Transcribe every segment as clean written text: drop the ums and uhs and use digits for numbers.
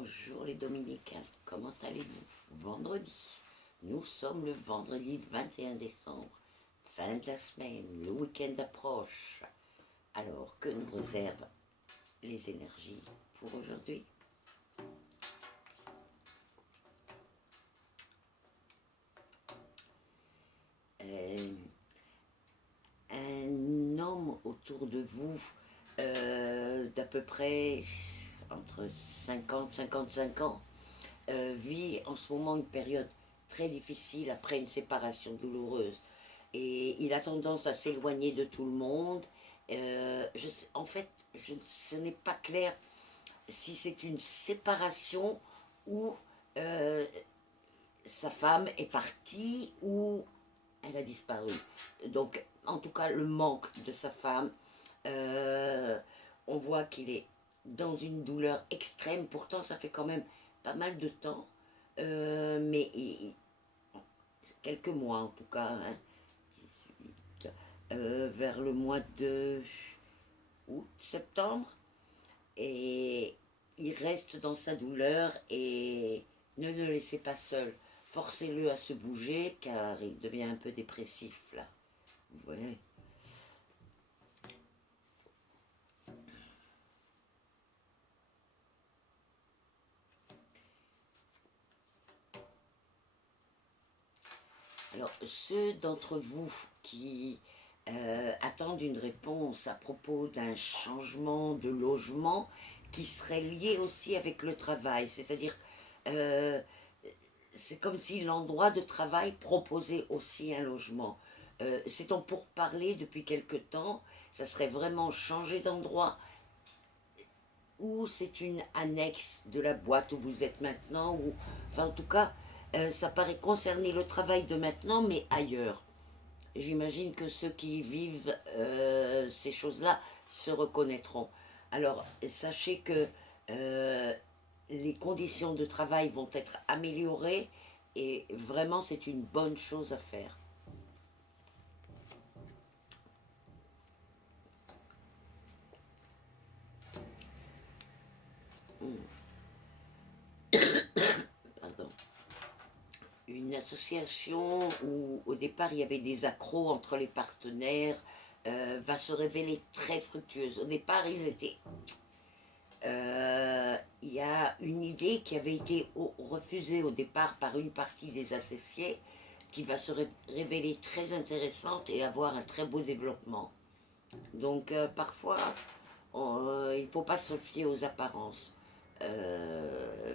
Bonjour les Dominicains, comment allez-vous? Vendredi, nous sommes le vendredi 21 décembre, fin de la semaine, le week-end approche. Alors, que nous réservent les énergies pour aujourd'hui? Un homme autour de vous d'à peu près entre 50 et 55 ans vit en ce moment une période très difficile après une séparation douloureuse. Et il a tendance à s'éloigner de tout le monde. En fait, ce n'est pas clair si c'est une séparation ou sa femme est partie ou elle a disparu. Donc, en tout cas, le manque de sa femme, on voit qu'il est dans une douleur extrême. Pourtant, ça fait quand même pas mal de temps, quelques mois en tout cas, hein, vers le mois de août, septembre, et il reste dans sa douleur et ne le laissez pas seul. Forcez-le à se bouger car il devient un peu dépressif là. Vous voyez. Alors, ceux d'entre vous qui attendent une réponse à propos d'un changement de logement qui serait lié aussi avec le travail, c'est-à-dire c'est comme si l'endroit de travail proposait aussi un logement. C'est en pourparlers depuis quelque temps, ça serait vraiment changer d'endroit ou c'est une annexe de la boîte où vous êtes maintenant, ou enfin en tout cas ça paraît concerner le travail de maintenant mais ailleurs. J'imagine que ceux qui vivent ces choses-là se reconnaîtront. Alors sachez que les conditions de travail vont être améliorées et vraiment c'est une bonne chose à faire. Pardon. Une association où au départ il y avait des accros entre les partenaires va se révéler très fructueuse. Au départ ils étaient... il y a une idée qui avait été refusée au départ par une partie des associés qui va se révéler très intéressante et avoir un très beau développement. Donc parfois il ne faut pas se fier aux apparences.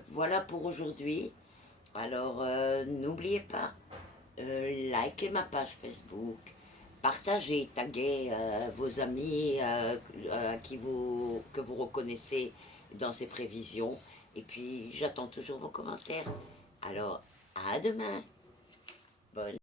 Voilà pour aujourd'hui. Alors n'oubliez pas, likez ma page Facebook, partagez, taguez vos amis que vous reconnaissez dans ces prévisions. Et puis j'attends toujours vos commentaires. Alors à demain. Bonne